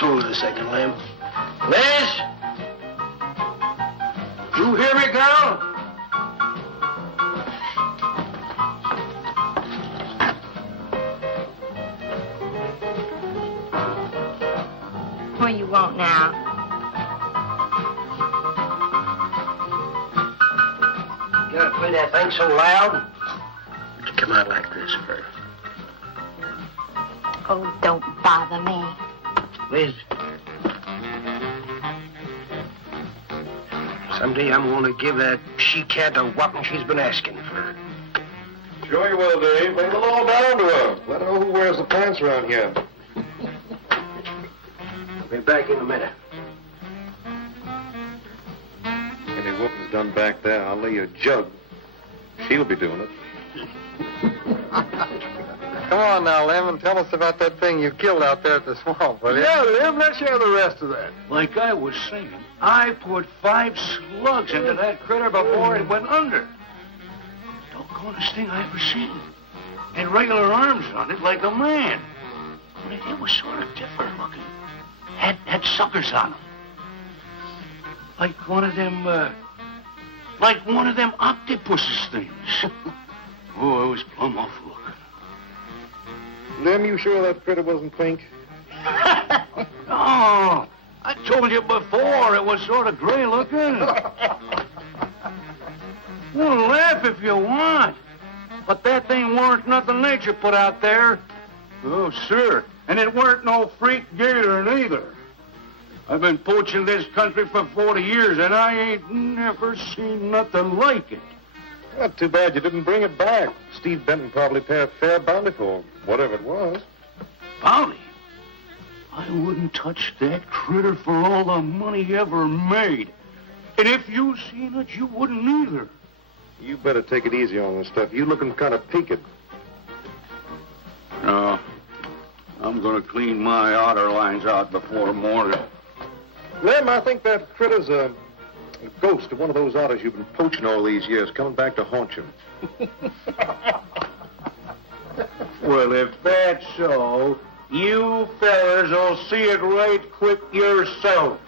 hold it a second, Lamb. Liz? You hear me, girl? What do you want now? You gotta play that thing so loud? What'd you come out like this for? Oh, don't bother me. Liz. Someday I'm gonna give that she-cat a whopping she's been asking for. Sure you will, Dave. Bring the law down to her. Let her know who wears the pants around here. Be back in a minute. Any whooping's done back there, I'll lay you a jug. She'll be doing it. Come on now, Lem, and tell us about that thing you killed out there at the swamp, will you? Yeah, Lim, let's hear the rest of that. Like I was saying, I put 5 slugs into that critter before it went under. Doggonest thing I ever seen. And regular arms on it like a man. But it was sort of different looking. Had suckers on them. Like one of them octopuses things. Oh, it was plumb awful looking. Lem, you sure that critter wasn't pink? Oh, I told you before it was sort of gray looking. Well, laugh if you want. But that thing weren't nothing nature put out there. Oh, sir. And it weren't no freak gator neither. I've been poaching this country for 40 years, and I ain't never seen nothing like it. Not too bad you didn't bring it back. Steve Benton probably paid a fair bounty for whatever it was. Bounty? I wouldn't touch that critter for all the money he ever made. And if you seen it, you wouldn't either. You better take it easy on this stuff. You looking kind of peaked. No. I'm gonna clean my outer lines out before morning. Lem, I think that critter's a ghost of one of those otters you've been poaching all these years, coming back to haunt you. Well, if that's so, you fellers will see it right quick yourselves.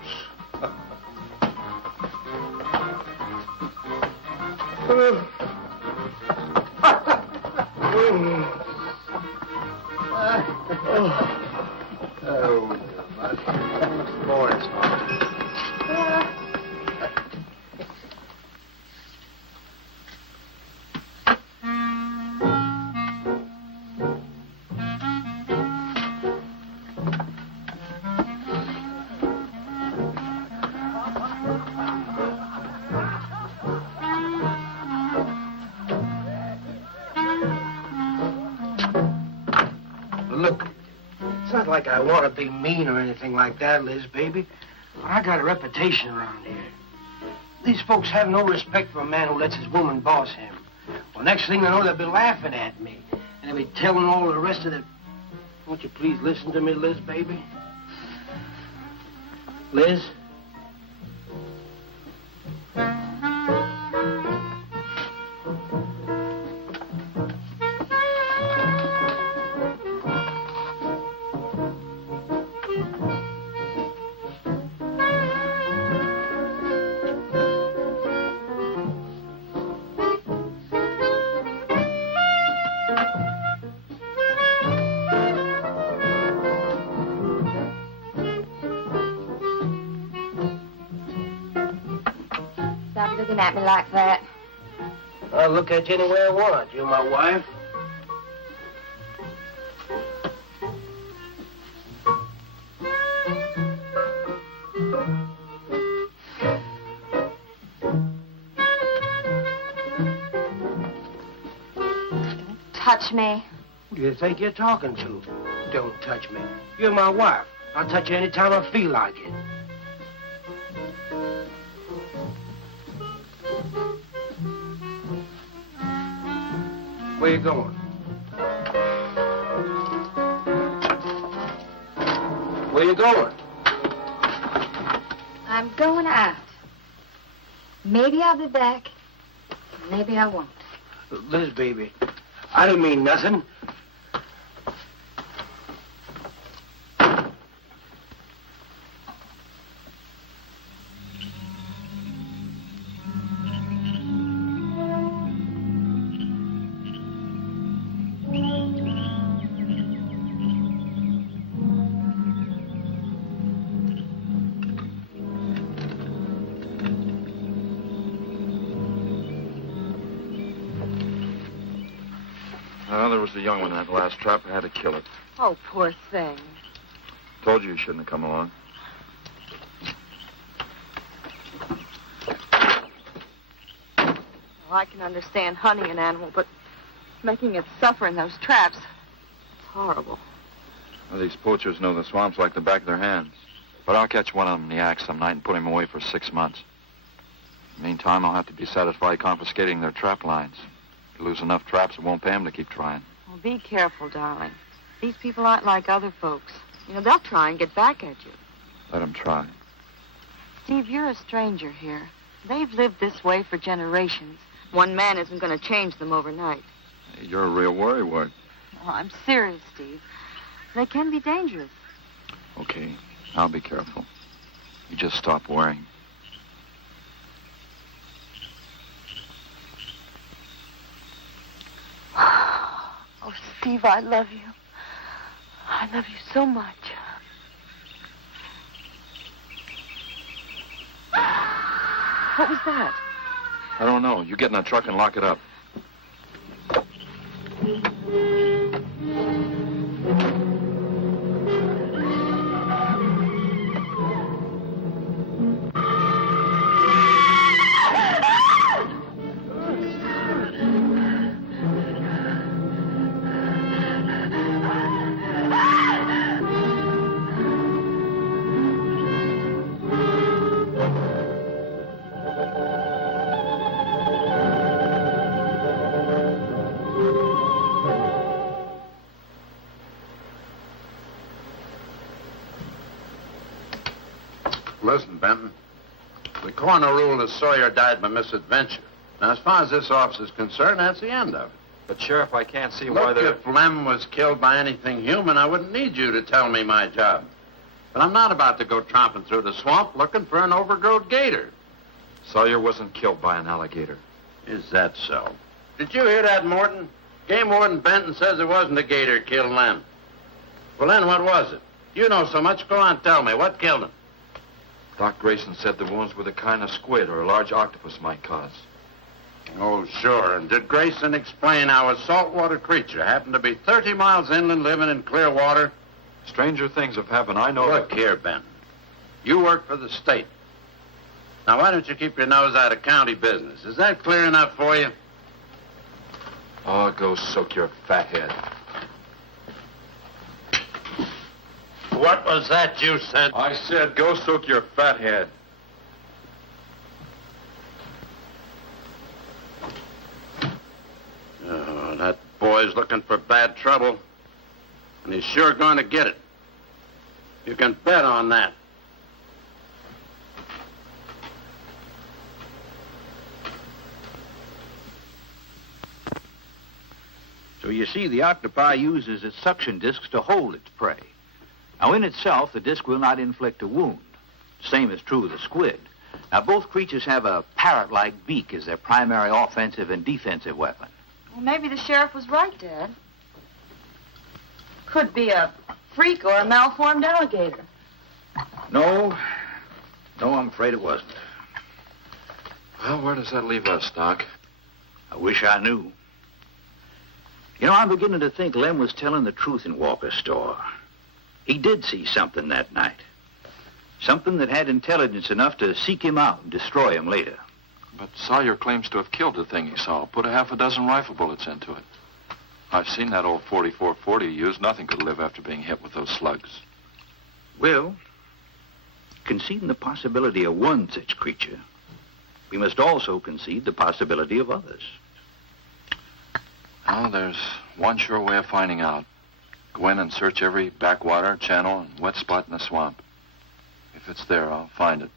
Look, it's not like I want to be mean or anything like that, Liz, baby. But I got a reputation around here. These folks have no respect for a man who lets his woman boss him. Well, next thing they know, they'll be laughing at me. And they'll be telling all the rest of the... Won't you please listen to me, Liz, baby? Liz? Stop looking at me like that. I'll look at you any way I want. You're my wife. Touch me. Who do you think you're talking to? Don't touch me. You're my wife. I'll touch you any time I feel like it. Where you going? Where you going? I'm going out. Maybe I'll be back. Maybe I won't. Liz, baby, I didn't mean nothing. Well, there was the young one in that last trap. I had to kill it. Oh, poor thing. Told you shouldn't have come along. Well, I can understand hunting an animal, but making it suffer in those traps, it's horrible. Well, these poachers know the swamps like the back of their hands. But I'll catch one of them in the act some night and put him away for 6 months. Meantime, I'll have to be satisfied confiscating their trap lines. If you lose enough traps, it won't pay them to keep trying. Well, be careful, darling. These people aren't like other folks. You know, they'll try and get back at you. Let them try. Steve, you're a stranger here. They've lived this way for generations. One man isn't going to change them overnight. Hey, you're a real worrywart. Oh, I'm serious, Steve. They can be dangerous. Okay, I'll be careful. You just stop worrying. Oh, Steve, I love you. I love you so much. What was that? I don't know. You get in that truck and lock it up. Listen, Benton. The coroner ruled that Sawyer died by misadventure. Now, as far as this officer's concerned, that's the end of it. But, Sheriff, I can't see why Look, they're... if Lem was killed by anything human, I wouldn't need you to tell me my job. But I'm not about to go tromping through the swamp looking for an overgrown gator. Sawyer wasn't killed by an alligator. Is that so? Did you hear that, Morton? Game Warden Benton says it wasn't a gator killed Lem. Well, then, what was it? You know so much. Go on, tell me. What killed him? Doc Grayson said the wounds were the kind of squid or a large octopus might cause. Oh, sure. And did Grayson explain how a saltwater creature happened to be 30 miles inland living in clear water? Stranger things have happened. I know... Look here, Benton. You work for the state. Now, why don't you keep your nose out of county business? Is that clear enough for you? Oh, go soak your fat head. What was that you said? I said go soak your fat head. Oh, that boy's looking for bad trouble. And he's sure going to get it. You can bet on that. So you see, the octopi uses its suction discs to hold its prey. Now, in itself, the disc will not inflict a wound. Same is true of the squid. Now, both creatures have a parrot-like beak as their primary offensive and defensive weapon. Well, maybe the sheriff was right, Dad. Could be a freak or a malformed alligator. No, I'm afraid it wasn't. Well, where does that leave us, Doc? I wish I knew. You know, I'm beginning to think Lem was telling the truth in Walker's store. He did see something that night. Something that had intelligence enough to seek him out and destroy him later. But Sawyer claims to have killed the thing he saw. Put a half a dozen rifle bullets into it. I've seen that old 44-40 used. Nothing could live after being hit with those slugs. Well, conceding the possibility of one such creature, we must also concede the possibility of others. Well, there's one sure way of finding out. Go in and search every backwater, channel, and wet spot in the swamp. If it's there, I'll find it.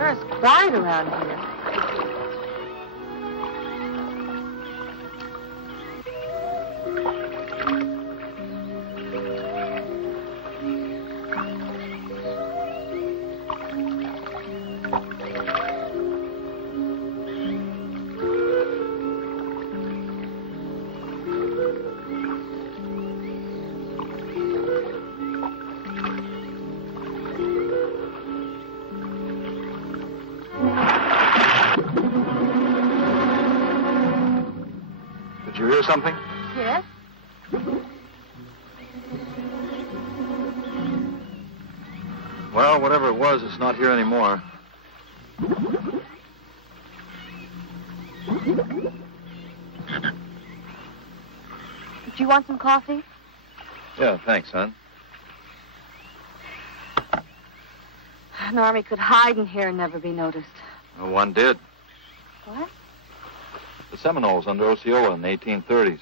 Sure is quiet around here. Did you hear something? Yes? Well, whatever it was, it's not here anymore. Do you want some coffee? Yeah, thanks, son. An army could hide in here and never be noticed. Well, one did. What? The Seminoles under Osceola in the 1830s.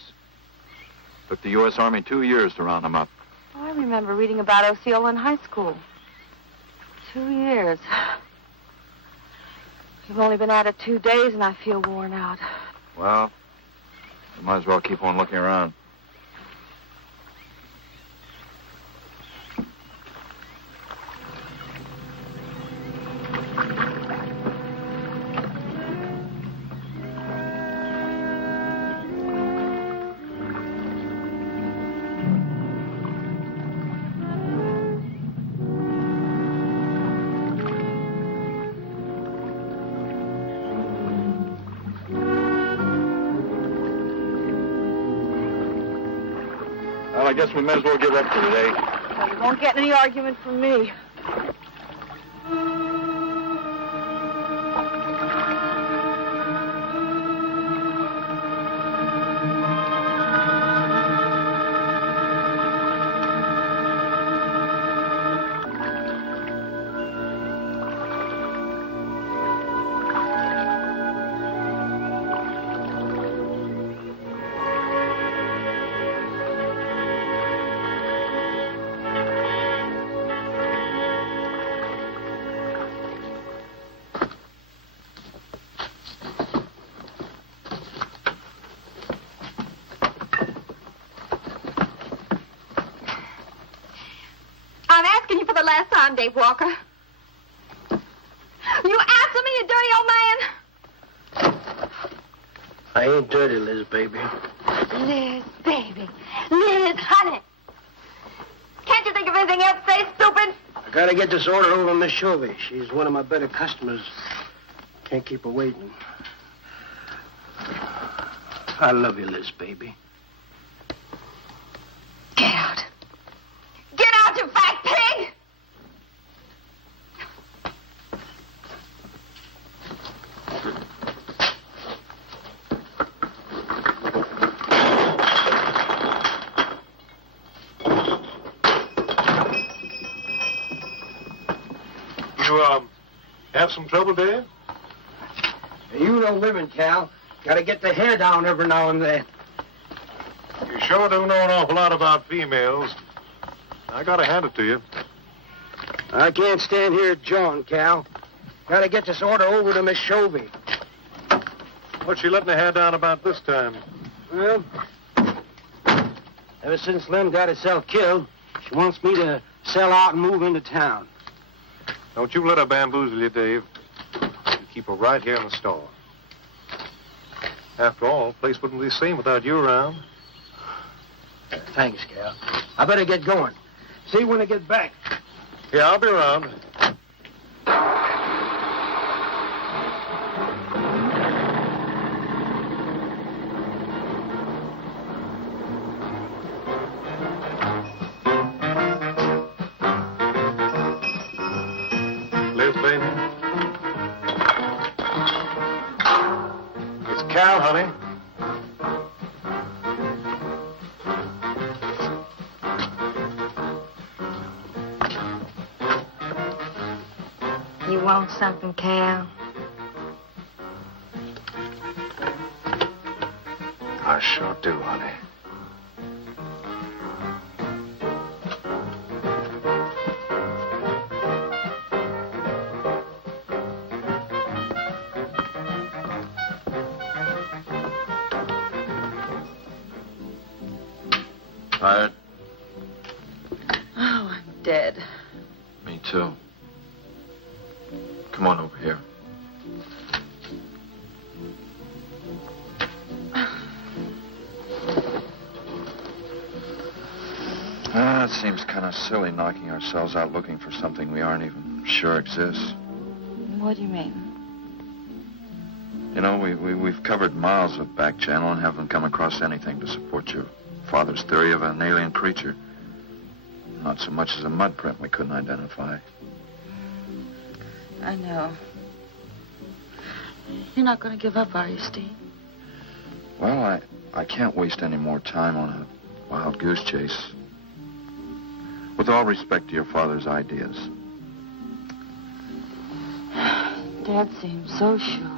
Took the U.S. Army 2 years to round them up. Oh, I remember reading about Osceola in high school. 2 years. You've only been at it 2 days, and I feel worn out. Well, you might as well keep on looking around. Well, I guess we may as well give up for today. Well, you won't get any argument from me. I'm asking you for the last time, Dave Walker. You answer me, you dirty old man. I ain't dirty, Liz, baby. Liz, baby. Liz, honey. Can't you think of anything else to say, stupid? I gotta get this order over to Miss Shovey. She's one of my better customers. Can't keep her waiting. I love you, Liz, baby. Get out. Get out, you fat pig! You, have some trouble, Dave? You know women, Cal. Gotta get the hair down every now and then. You sure do know an awful lot about females. I gotta hand it to you. I can't stand here jawing, Cal. Gotta get this order over to Miss Shovey. What's she letting her hair down about this time? Well, ever since Lem got herself killed, she wants me to sell out and move into town. Don't you let her bamboozle you, Dave. You keep her right here in the store. After all, the place wouldn't be the same without you around. Thanks, Cal. I better get going. See you when I get back. Yeah, I'll be around. Liz, baby. It's Cal, honey. You want something, Cal? I sure do, honey. Tired? Oh, I'm dead. Me too. Come on over here. It seems kind of silly knocking ourselves out looking for something we aren't even sure exists. What do you mean? You know, we've covered miles of back channel and haven't come across anything to support your father's theory of an alien creature. Not so much as a mud print we couldn't identify. I know. You're not going to give up, are you, Steve? Well, I can't waste any more time on a wild goose chase. With all respect to your father's ideas. Dad seems so sure.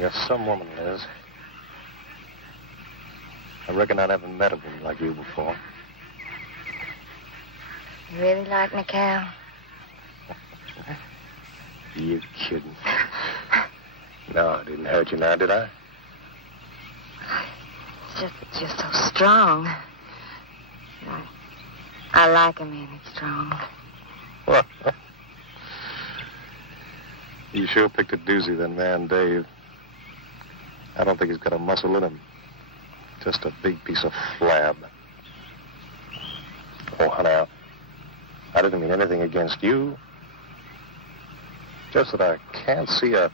You're some woman, Liz. I reckon I never met a woman like you before. You really like me, Cal? You kidding? No, I didn't hurt you now, did I? It's just that you're so strong. I like a man that's strong. Well, you sure picked a doozy, then, man, Dave. I don't think he's got a muscle in him. Just a big piece of flab. Oh, honey, I didn't mean anything against you. Just that I can't see a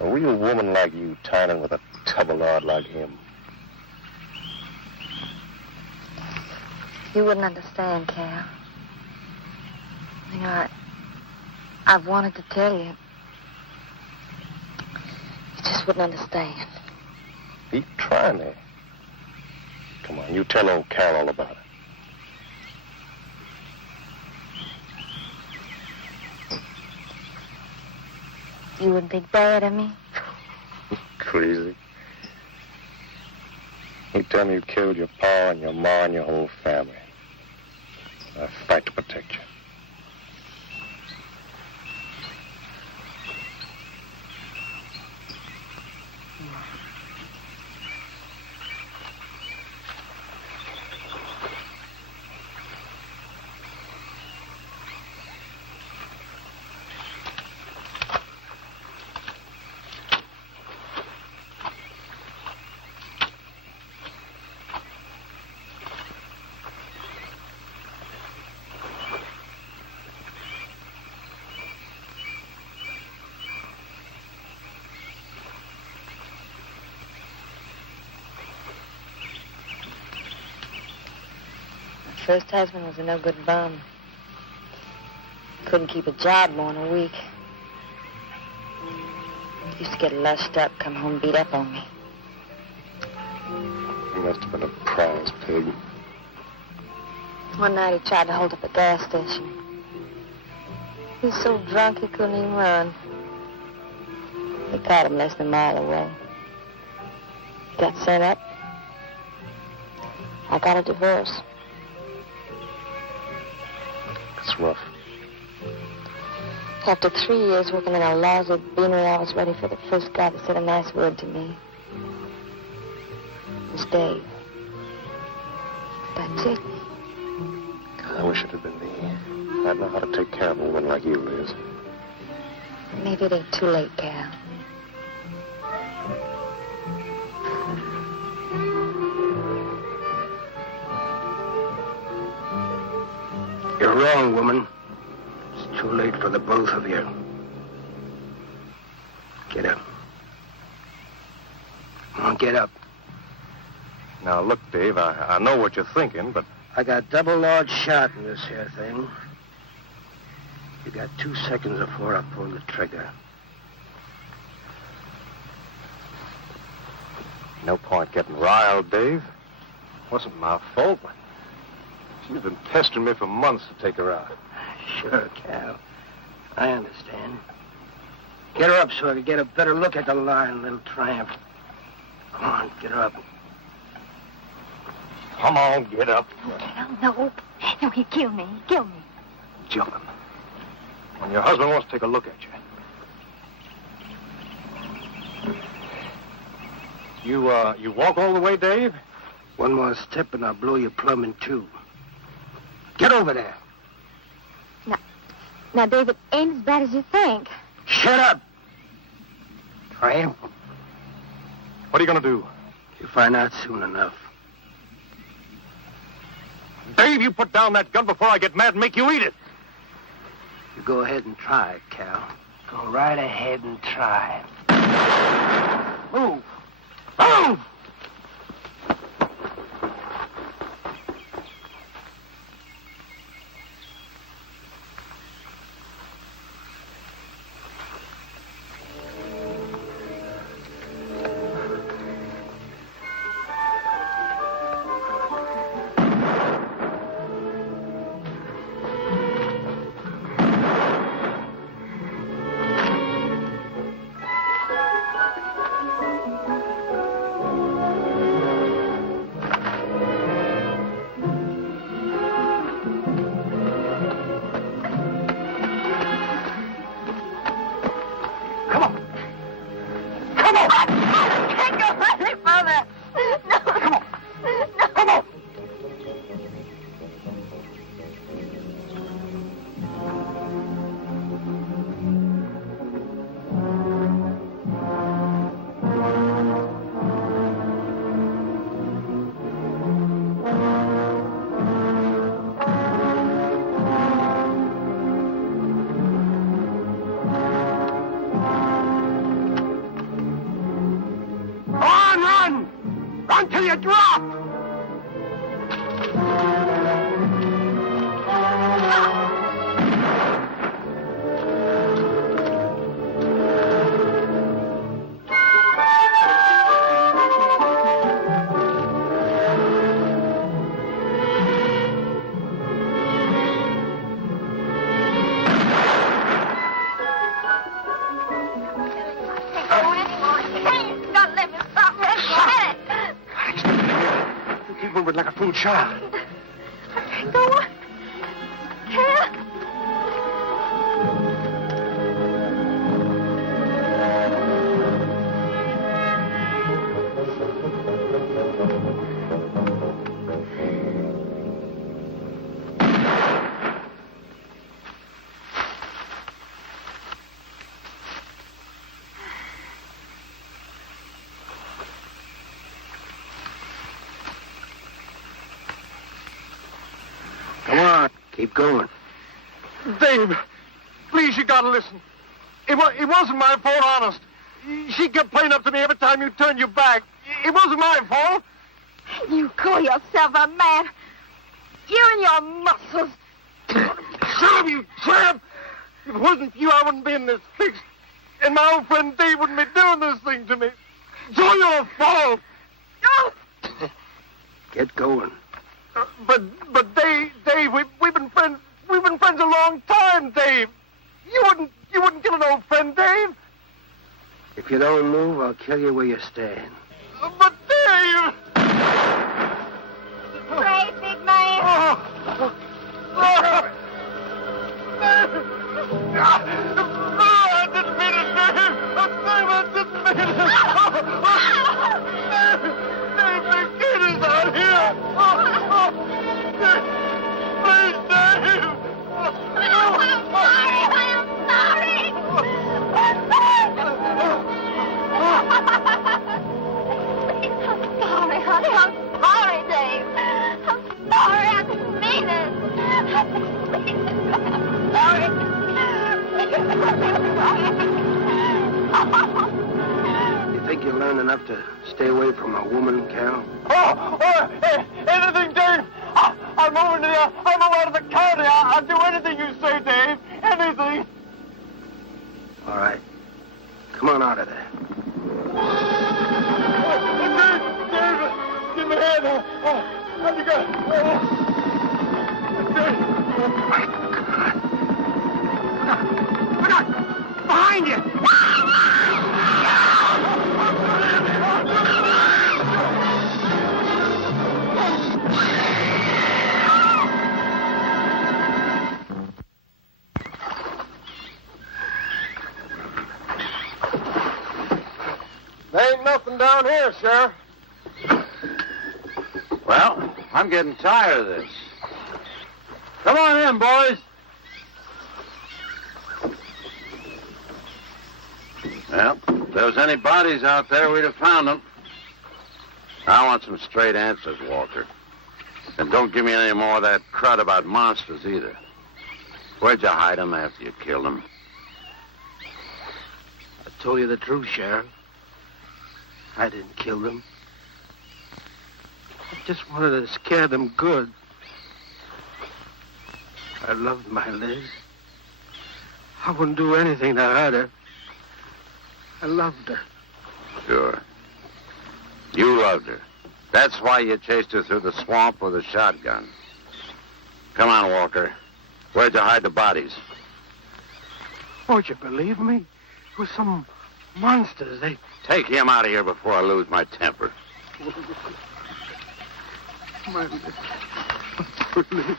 real woman like you tying in with a tubby-lard like him. You wouldn't understand, Cal. You know, I've wanted to tell you. You just wouldn't understand. Keep trying me. Come on, you tell old Cal all about it. You wouldn't think bad of me? Crazy. You tell me you killed your pa and your ma and your whole family. I fight to protect you. First husband was a no-good bum. Couldn't keep a job more than a week. Used to get lushed up, come home beat up on me. He must have been a prize pig. One night he tried to hold up a gas station. He was so drunk he couldn't even run. They caught him less than a mile away. He got sent up. I got a divorce. It's rough. After 3 years working in a lousy beanery, I was ready for the first guy that said a nice word to me. It was Dave. That's it. I wish it had been me. I'd know how to take care of a woman like you, Liz. Maybe it ain't too late, Cal. You're wrong, woman. It's too late for the both of you. Get up. Come on, get up. Now, look, Dave, I know what you're thinking, but... I got double large shot in this here thing. You got 2 seconds before I pull the trigger. No point getting riled, Dave. Wasn't my fault. She's been pestering me for months to take her out. Sure, Cal. I understand. Get her up so I can get a better look at the line, little tramp. Come on, get her up. Come on, get up. Oh, Cal, no. No, he'll kill me. He'll kill me. Jumping. When your husband wants to take a look at you. You walk all the way, Dave? One more step and I'll blow your plumb in two. Get over there. Now, David, ain't as bad as you think. Shut up! Tramp. What are you going to do? You'll find out soon enough. Dave, you put down that gun before I get mad and make you eat it. You go ahead and try it, Cal. Go right ahead and try it. Move! Move! Until you drop! Like a fool child. Go on. Cal. Keep going. Dave, please, you gotta listen. It wasn't my fault, honest. She kept playing up to me every time you turned your back. It wasn't my fault. You call yourself a man. You and your muscles. Shut up, you tramp! If it wasn't for you, I wouldn't be in this fix. And my old friend Dave wouldn't be doing this thing to me. It's all your fault. No! Get going. But Dave, we've been friends. We've been friends a long time, Dave. You wouldn't kill an old friend, Dave. If you don't move, I'll kill you where you stand. But Dave! Brave, big man. I didn't mean it, Dave. Dave, I didn't mean it. Dave, the kid is out here. Please, Dave. I'm sorry. Honey, I'm sorry, Dave. I'm sorry, I didn't mean it. I'm sorry. You think you'll learn enough to stay away from a woman, Cal? Anything, Dave. I'm moving out of the county. I'll do anything you say, Dave. Anything. All right. Come on out of there. Dave, give me a hand. Let me go. Look out! Behind you! There ain't nothing down here, Sheriff. Well, I'm getting tired of this. Come on in, boys. Well, if there was any bodies out there, we'd have found them. I want some straight answers, Walker. And don't give me any more of that crud about monsters, either. Where'd you hide them after you killed them? I told you the truth, Sheriff. I didn't kill them. I just wanted to scare them good. I loved my Liz. I wouldn't do anything to hurt her. I loved her. Sure. You loved her. That's why you chased her through the swamp with a shotgun. Come on, Walker. Where'd you hide the bodies? Won't you believe me? It was some monsters. They... Take him out of here before I lose my temper. My Liz.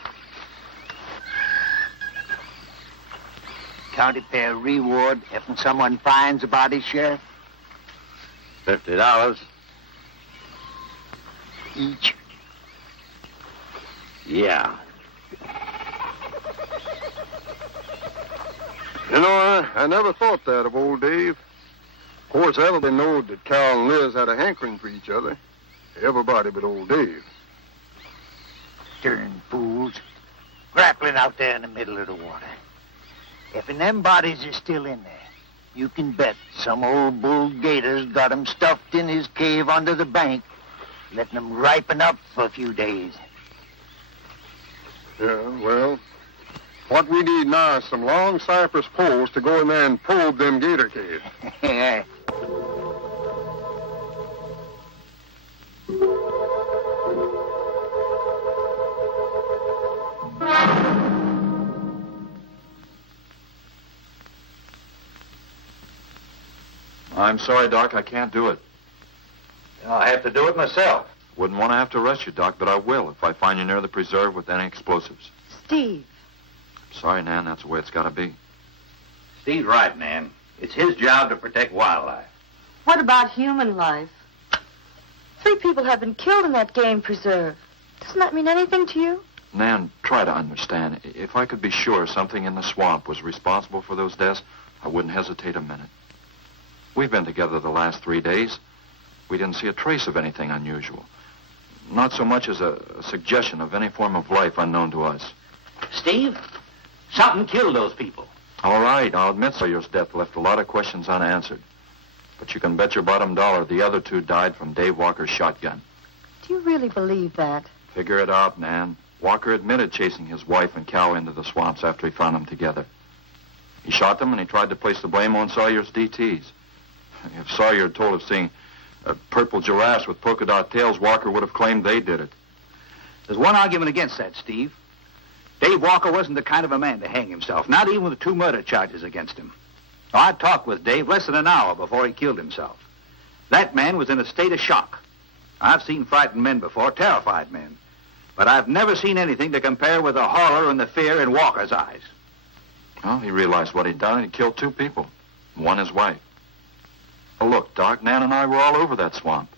County pay a reward if someone finds a body, Sheriff? $50. Each. Yeah. You know, I never thought that of old Dave. Of course, everybody knowed that Cal and Liz had a hankering for each other. Everybody but old Dave. Darn fools. Grappling out there in the middle of the water. If them bodies are still in there, you can bet some old bull gator's got 'em stuffed in his cave under the bank, letting 'em ripen up for a few days. Yeah, well, what we need now is some long cypress poles to go in there and probe them gator caves. Yeah. I'm sorry, Doc. I can't do it. I'll have to do it myself. Wouldn't want to have to arrest you, Doc, but I will if I find you near the preserve with any explosives. Steve. Sorry, Nan. That's the way it's got to be. Steve's right, Nan. It's his job to protect wildlife. What about human life? 3 people have been killed in that game preserve. Doesn't that mean anything to you? Nan, try to understand. If I could be sure something in the swamp was responsible for those deaths, I wouldn't hesitate a minute. We've been together the last 3 days. We didn't see a trace of anything unusual. Not so much as a suggestion of any form of life unknown to us. Steve, something killed those people. All right, I'll admit Sawyer's death left a lot of questions unanswered. But you can bet your bottom dollar the other 2 died from Dave Walker's shotgun. Do you really believe that? Figure it out, Nan. Walker admitted chasing his wife and cow into the swamps after he found them together. He shot them and he tried to place the blame on Sawyer's DTs. If Sawyer had told of seeing purple giraffes with polka dot tails, Walker would have claimed they did it. There's one argument against that, Steve. Dave Walker wasn't the kind of a man to hang himself, not even with 2 murder charges against him. I talked with Dave less than an hour before he killed himself. That man was in a state of shock. I've seen frightened men before, terrified men. But I've never seen anything to compare with the horror and the fear in Walker's eyes. Well, he realized what he'd done and he killed 2 people. One his wife. Oh, look, Doc, Nan and I were all over that swamp.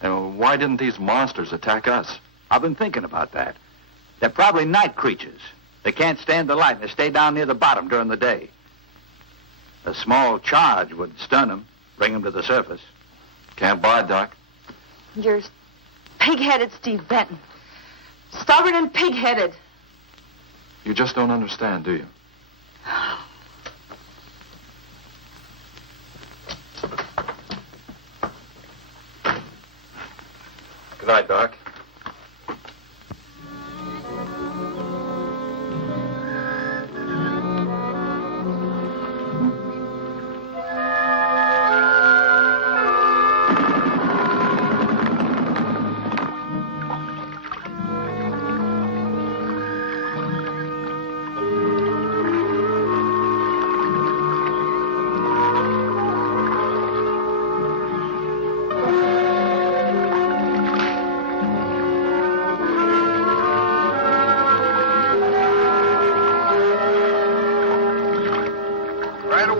And why didn't these monsters attack us? I've been thinking about that. They're probably night creatures. They can't stand the light and they stay down near the bottom during the day. A small charge would stun them, bring them to the surface. Can't buy, Doc. You're pig-headed, Steve Benton. Stubborn and pig-headed. You just don't understand, do you? Good night, Doc.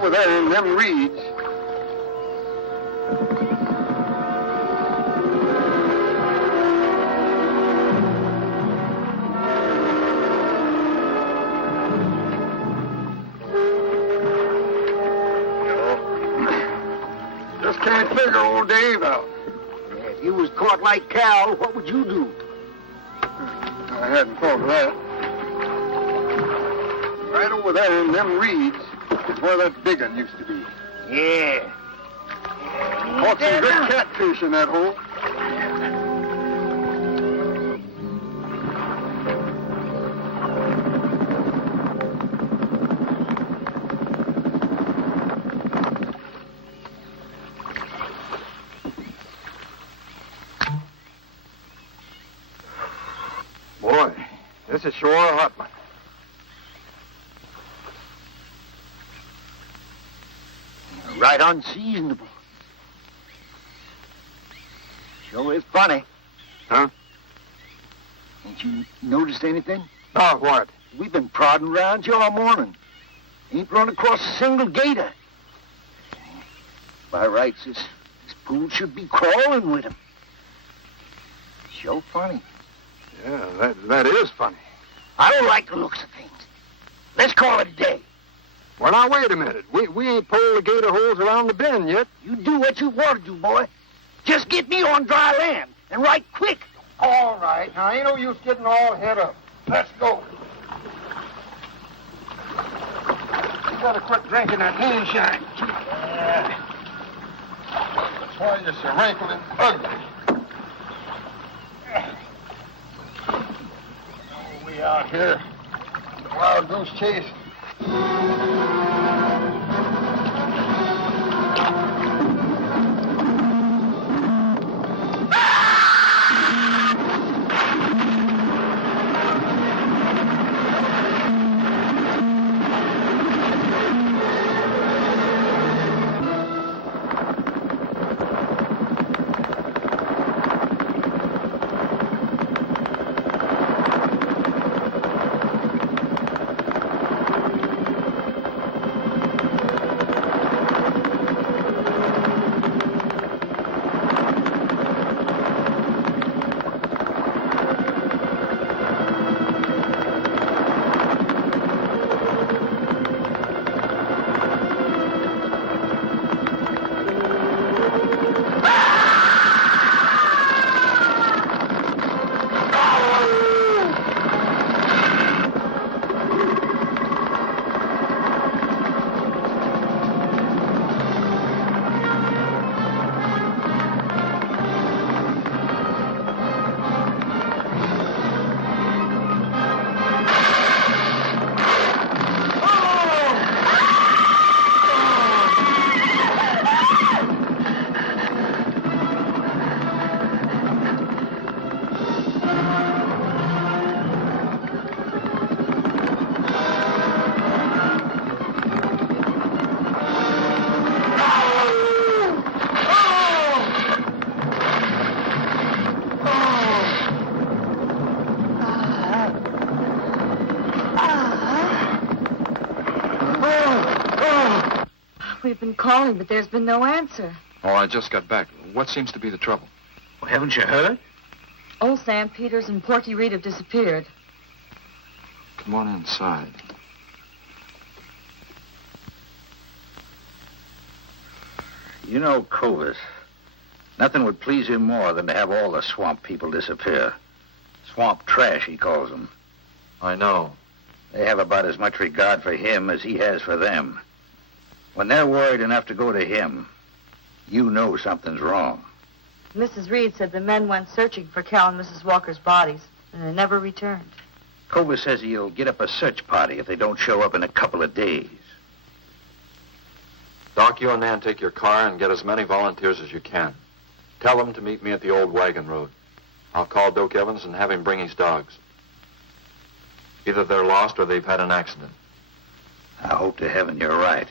over there in them reeds. Just can't figure old Dave out. If you was caught like Cal, what would you do? I hadn't thought of that. Right over there in them reeds is where that big one used to be. Yeah. Caught some good catfish in that hole. Boy, this is sure a hot one. Right unseasonable. Sure is funny. Huh? Ain't you noticed anything? Oh, what? We've been prodding around here all morning. Ain't run across a single gator. By rights, this pool should be crawling with him. Sure funny. Yeah, that is funny. I don't like the looks of things. Let's call it a day. Well, now, wait a minute. We ain't pulled the gator holes around the bend yet. You do what you want to do, boy. Just get me on dry land, and right quick. All right. Now, ain't no use getting all head up. Let's go. You better quit drinking that moonshine. That's why you're so wrinkled and ugly. We out here. Wild goose chase. We've been calling, but there's been no answer. Oh, I just got back. What seems to be the trouble? Well, haven't you heard? Old Sam Peters and Porky Reed have disappeared. Come on inside. You know, Clovis, nothing would please him more than to have all the swamp people disappear. Swamp trash, he calls them. I know. They have about as much regard for him as he has for them. When they're worried enough to go to him, you know something's wrong. Mrs. Reed said the men went searching for Cal and Mrs. Walker's bodies, and they never returned. Clovis says he'll get up a search party if they don't show up in a couple of days. Doc, you and Nan take your car and get as many volunteers as you can. Tell them to meet me at the old wagon road. I'll call Doak Evans and have him bring his dogs. Either they're lost or they've had an accident. I hope to heaven you're right.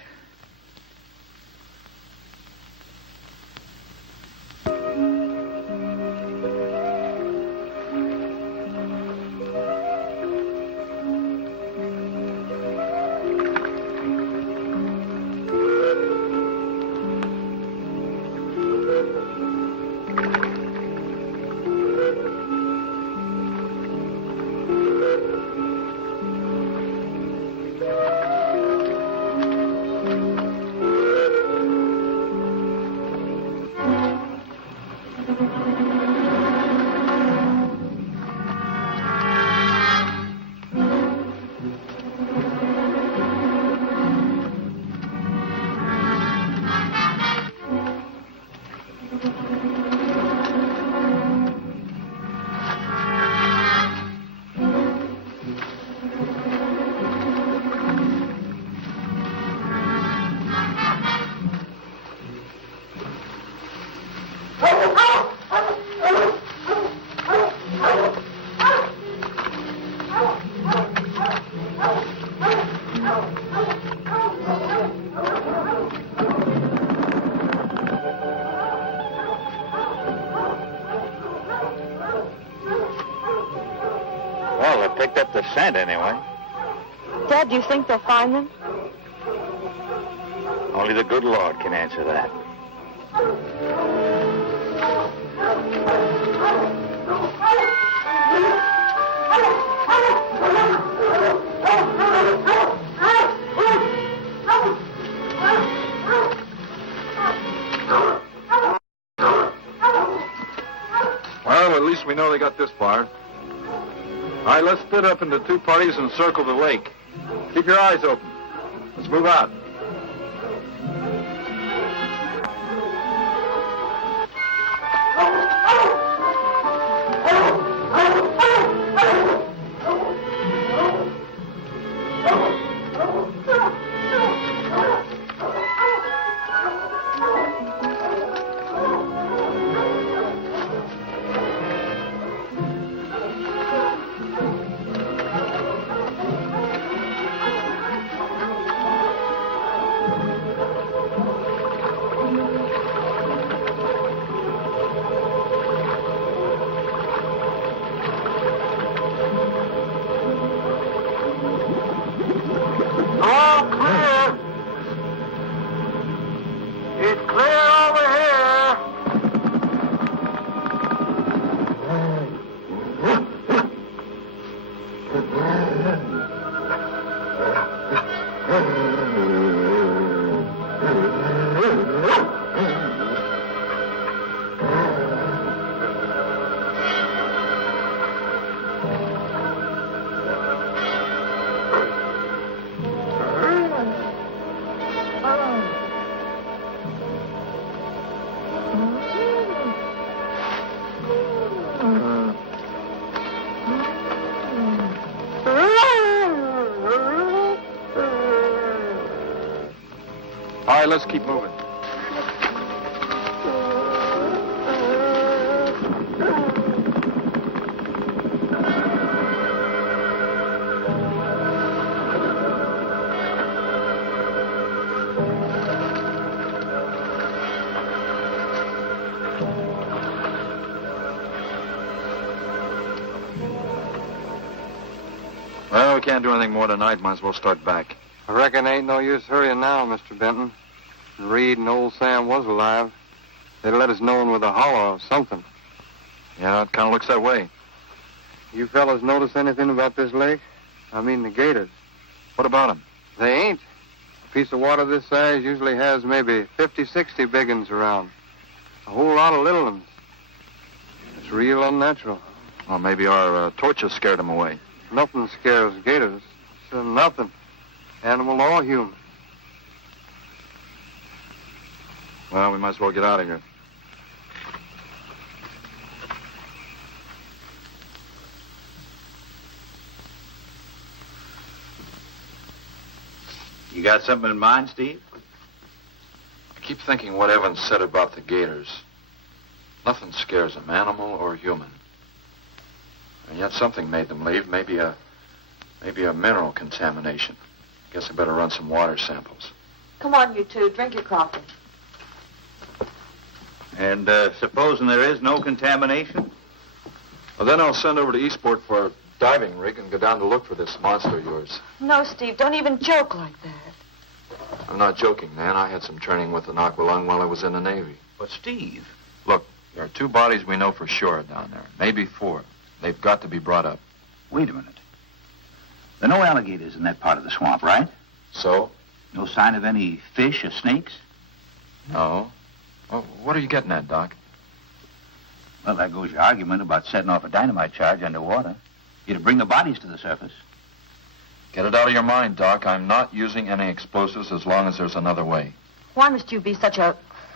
picked up the scent anyway. Dad, do you think they'll find them? Only the good Lord can answer that. Well, at least we know they got this far. All right, let's split up into two parties and circle the lake. Keep your eyes open. Let's move out. All right, let's keep moving. Well, we can't do anything more tonight. Might as well start back. I reckon ain't no use hurrying now, Mr. Benton. Reed and old Sam was alive. They'd let us know with a holler or something. Yeah, it kind of looks that way. You fellas notice anything about this lake? I mean the gators. What about them? They ain't. A piece of water this size usually has maybe 50, 60 big uns around. A whole lot of little ones. It's real unnatural. Well, maybe our torches scared them away. Nothing scares gators. Nothing. Animal or human. Well, we might as well get out of here. You got something in mind, Steve? I keep thinking what Evans said about the gators. Nothing scares them, animal or human. And yet something made them leave. Maybe a mineral contamination. Guess I better run some water samples. Come on, you two. Drink your coffee. And supposing there is no contamination? Well, then I'll send over to Eastport for a diving rig and go down to look for this monster of yours. No, Steve, don't even joke like that. I'm not joking, man. I had some training with an aqualung while I was in the Navy. But, Steve... Look, there are 2 bodies we know for sure down there. Maybe 4. They've got to be brought up. Wait a minute. There are no alligators in that part of the swamp, right? So? No sign of any fish or snakes? No. Well, what are you getting at, Doc? Well, there goes your argument about setting off a dynamite charge underwater. You're to bring the bodies to the surface. Get it out of your mind, Doc. I'm not using any explosives as long as there's another way. Why must you be such a...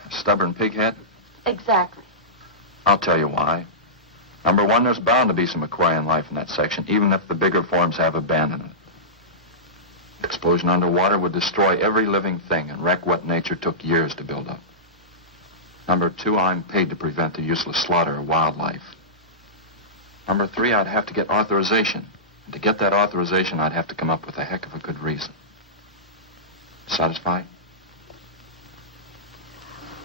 Stubborn pighead? Exactly. I'll tell you why. Number 1, there's bound to be some aquarian life in that section, even if the bigger forms have abandoned it. Explosion underwater would destroy every living thing and wreck what nature took years to build up. Number 2, I'm paid to prevent the useless slaughter of wildlife. Number 3, I'd have to get authorization. And to get that authorization, I'd have to come up with a heck of a good reason. Satisfied?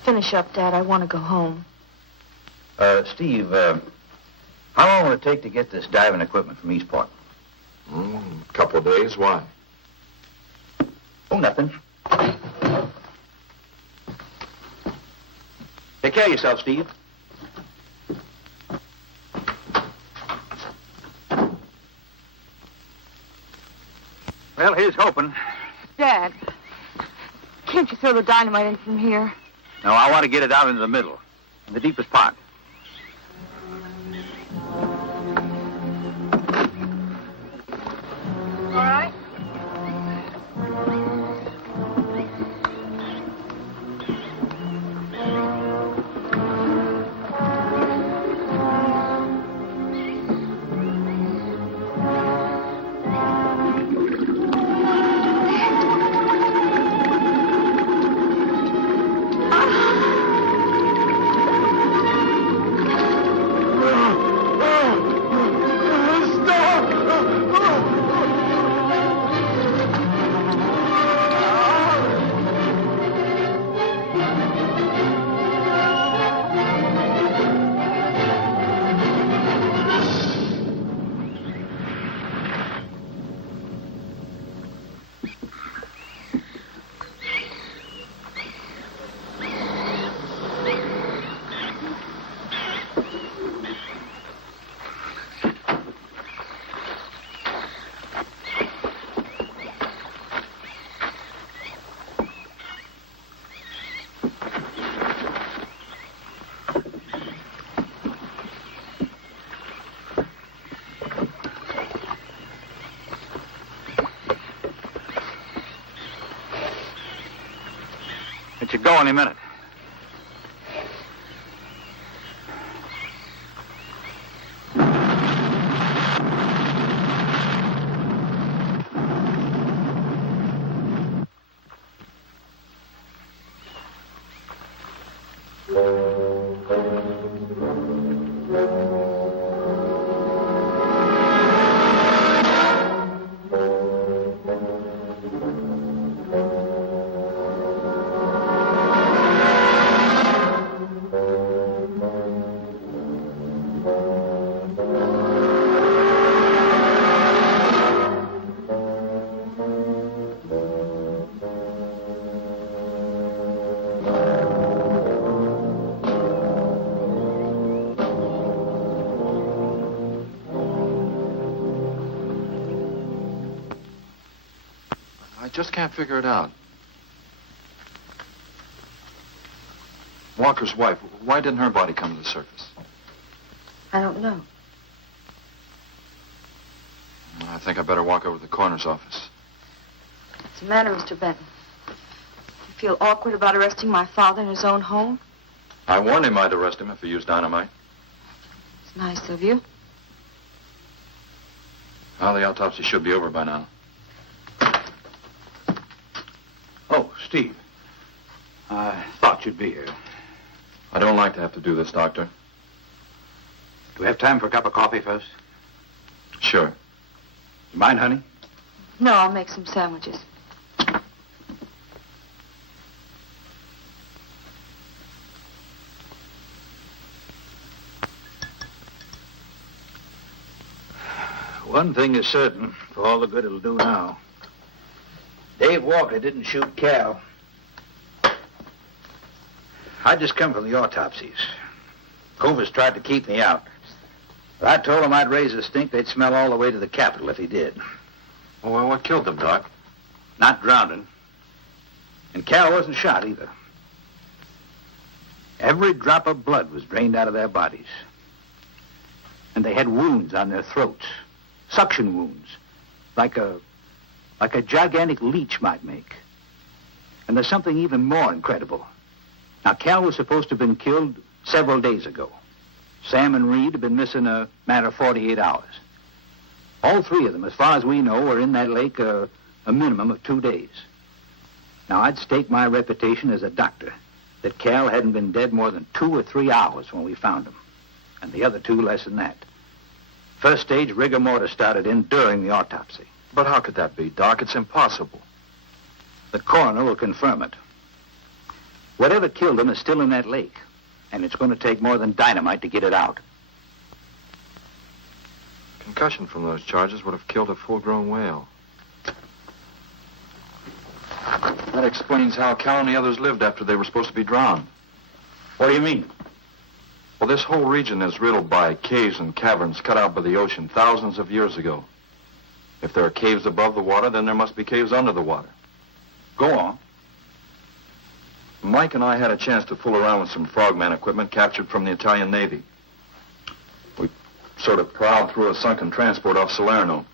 Finish up, Dad. I want to go home. Steve, how long will it take to get this diving equipment from Eastport? Couple of days. Why? Oh, nothing. Take care of yourself, Steve. Well, here's hoping. Dad, can't you throw the dynamite in from here? No, I want to get it out into the middle, in the deepest part. All right. Let you go any minute. I just can't figure it out. Walker's wife, why didn't her body come to the surface? I don't know. I think I better walk over to the coroner's office. What's the matter, Mr. Benton? You feel awkward about arresting my father in his own home? I warned him I'd arrest him if he used dynamite. It's nice of you. Well, the autopsy should be over by now. Oh, Steve. I thought you'd be here. I don't like to have to do this, Doctor. Do we have time for a cup of coffee first? Sure. You mind, honey? No, I'll make some sandwiches. One thing is certain, for all the good it'll do now. Dave Walker didn't shoot Cal. I just come from the autopsies. Covers tried to keep me out. But I told them I'd raise a stink they'd smell all the way to the Capitol if he did. Well, what killed them, Doc? Not drowning. And Cal wasn't shot either. Every drop of blood was drained out of their bodies. And they had wounds on their throats. Suction wounds. Like a gigantic leech might make. And there's something even more incredible. Now, Cal was supposed to have been killed several days ago. Sam and Reed have been missing a matter of 48 hours. All three of them, as far as we know, were in that lake a minimum of 2 days. Now, I'd stake my reputation as a doctor that Cal hadn't been dead more than 2 or 3 hours when we found him. And the other two less than that. First stage rigor mortis started in during the autopsy. But how could that be, Doc? It's impossible. The coroner will confirm it. Whatever killed him is still in that lake, and it's going to take more than dynamite to get it out. Concussion from those charges would have killed a full-grown whale. That explains how Cal and the others lived after they were supposed to be drowned. What do you mean? Well, this whole region is riddled by caves and caverns cut out by the ocean thousands of years ago. If there are caves above the water, then there must be caves under the water. Go on. Mike and I had a chance to fool around with some frogman equipment captured from the Italian Navy. We sort of prowled through a sunken transport off Salerno.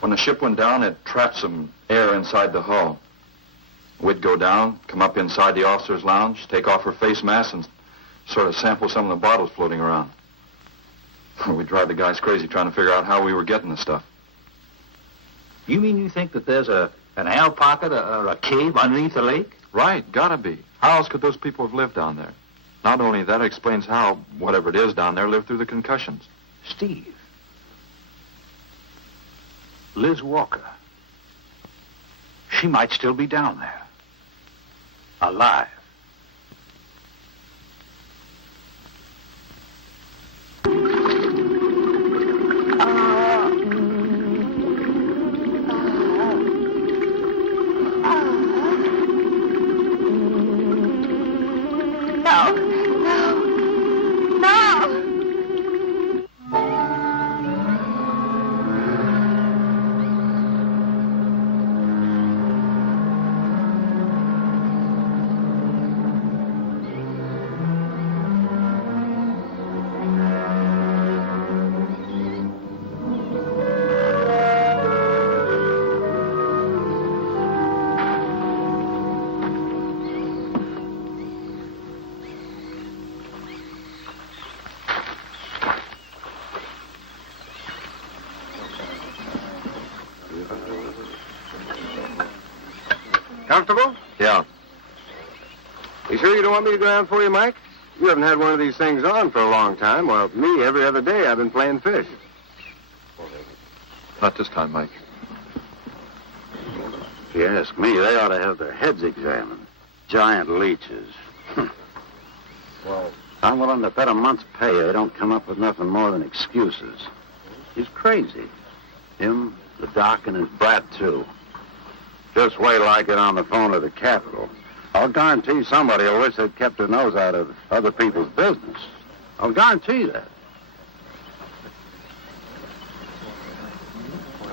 When the ship went down, it trapped some air inside the hull. We'd go down, come up inside the officer's lounge, take off her face mask, and sort of sample some of the bottles floating around. We'd drive the guys crazy trying to figure out how we were getting the stuff. You mean you think that there's an air pocket or a cave underneath the lake? Right, gotta be. How else could those people have lived down there? Not only that, it explains how, whatever it is down there, lived through the concussions. Steve. Liz Walker. She might still be down there. Alive. Comfortable? Yeah. You sure you don't want me to go down for you, Mike? You haven't had one of these things on for a long time. Well, me, every other day I've been playing fish. Not this time, Mike. If you ask me, they ought to have their heads examined. Giant leeches. Well, I'm willing to bet a month's pay they don't come up with nothing more than excuses. He's crazy. Him, the doc, and his brat, too. Just wait till I get on the phone to the Capitol. I'll guarantee somebody will wish they'd kept their nose out of other people's business. I'll guarantee that.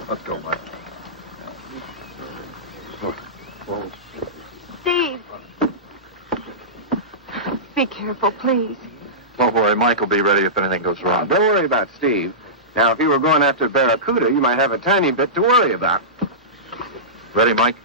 Let's go, Mike. Steve. Be careful, please. Don't worry, Mike will be ready if anything goes wrong. Don't worry about Steve. Now, if you were going after Barracuda, you might have a tiny bit to worry about. Ready, Mike?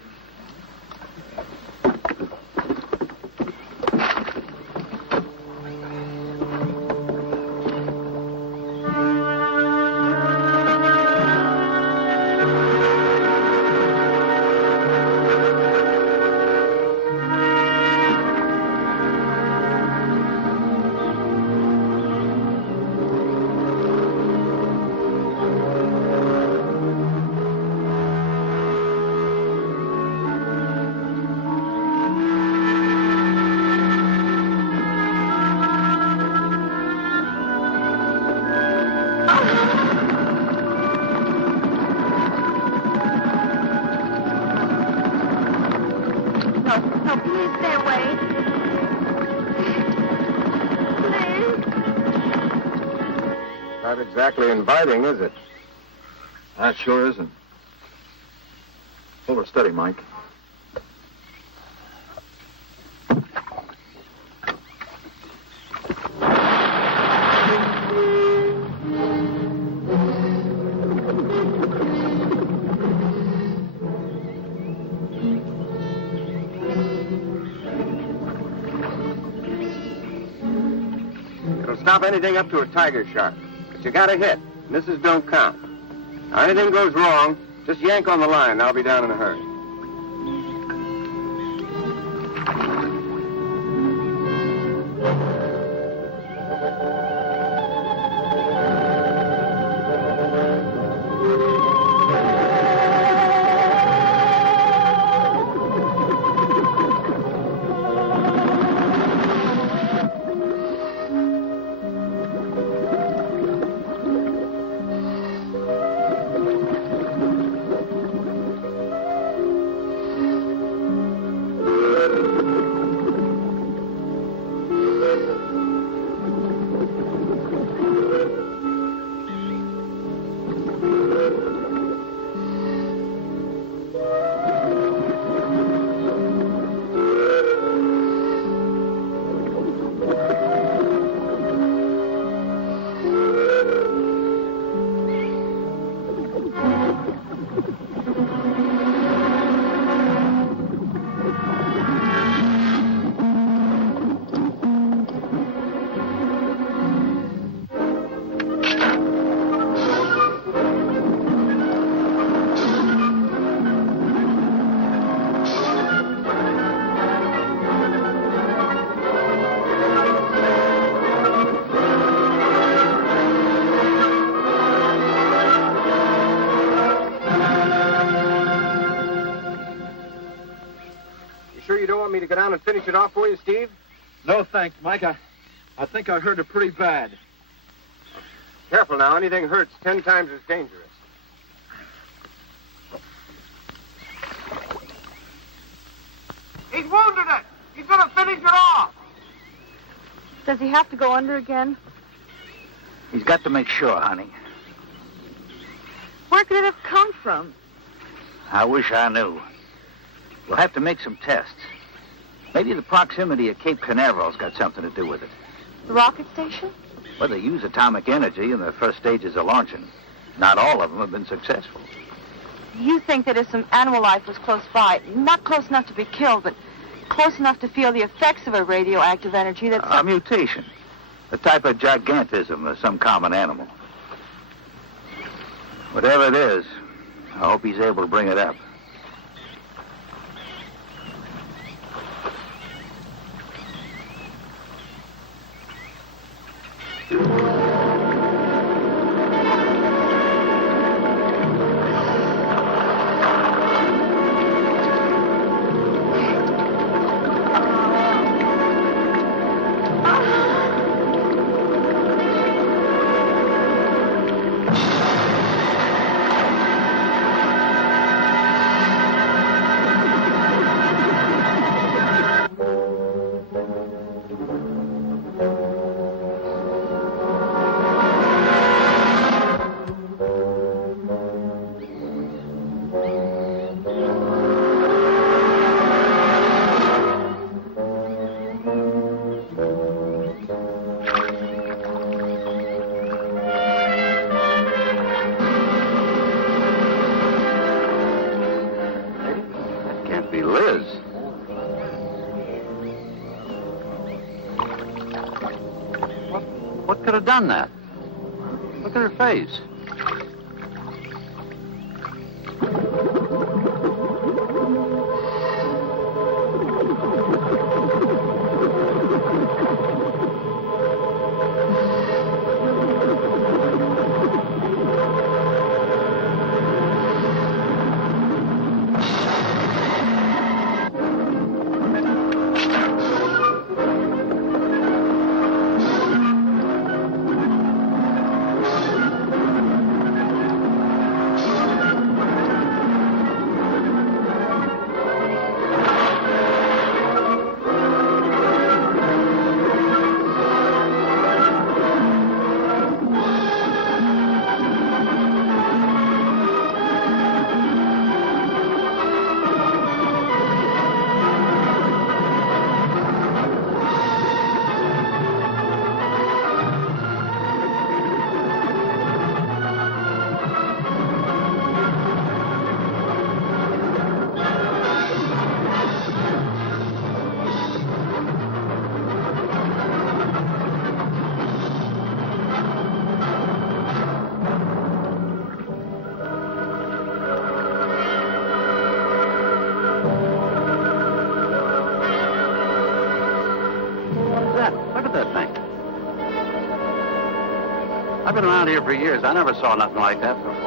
Not exactly inviting, is it? That sure isn't. Hold her steady, Mike. It'll stop anything up to a tiger shark. But you got a hit. Misses don't count. Now, anything goes wrong, just yank on the line. I'll be down in a hurry. go down and finish it off for you, Steve? No, thanks, Mike. I think I hurt it pretty bad. Careful now. Anything hurts 10 times as dangerous. He's wounded it. He's going to finish it off. Does he have to go under again? He's got to make sure, honey. Where could it have come from? I wish I knew. We'll have to make some tests. Maybe the proximity of Cape Canaveral's got something to do with it. The rocket station? Well, they use atomic energy in the first stages of launching. Not all of them have been successful. You think that if some animal life was close by, not close enough to be killed, but close enough to feel the effects of a radioactive energy, that's... A mutation. A type of gigantism of some common animal. Whatever it is, I hope he's able to bring it up. What could have done that? Look at her face. I've been around here for years. I never saw nothing like that before.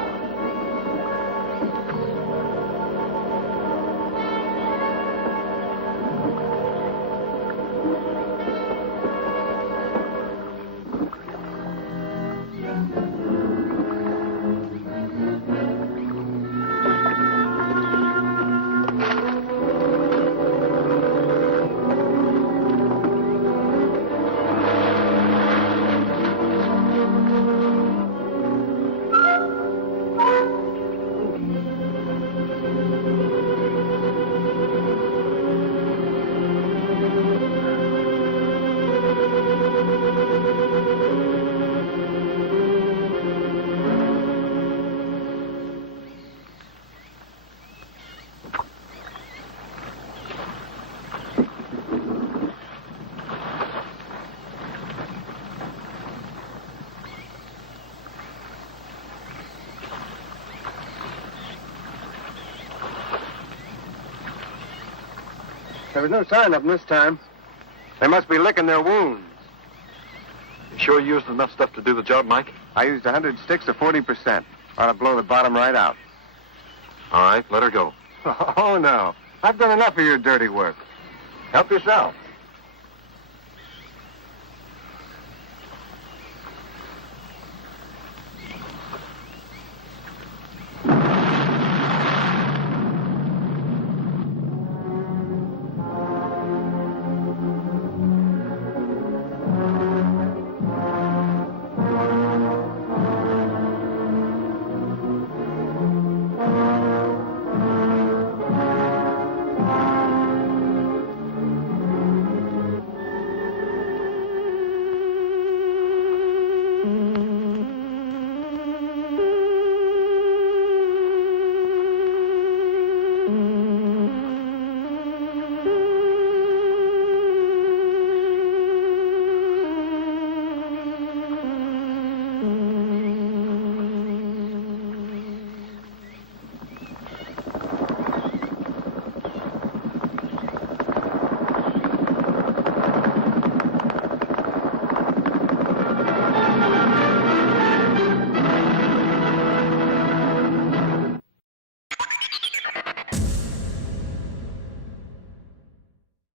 There was no sign of them this time. They must be licking their wounds. You sure you used enough stuff to do the job, Mike? I used 100 sticks of 40%. Ought to blow the bottom right out. All right, let her go. Oh, no. I've done enough of your dirty work. Help yourself.